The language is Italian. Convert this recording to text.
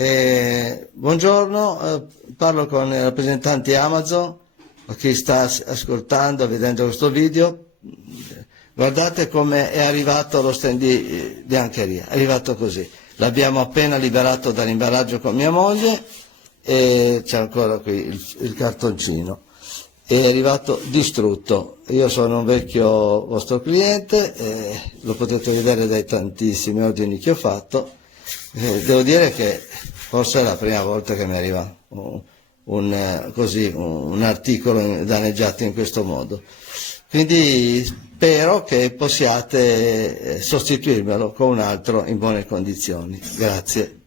Buongiorno, parlo con i rappresentanti Amazon, a chi sta ascoltando, vedendo questo video. Guardate come è arrivato lo stand di biancheria, è arrivato così. L'abbiamo appena liberato dall'imballaggio con mia moglie e c'è ancora qui il cartoncino. È arrivato distrutto. Io sono un vecchio vostro cliente, lo potete vedere dai tantissimi ordini che ho fatto. Devo dire che forse è la prima volta che mi arriva un articolo danneggiato in questo modo. Quindi spero che possiate sostituirmelo con un altro in buone condizioni. Grazie.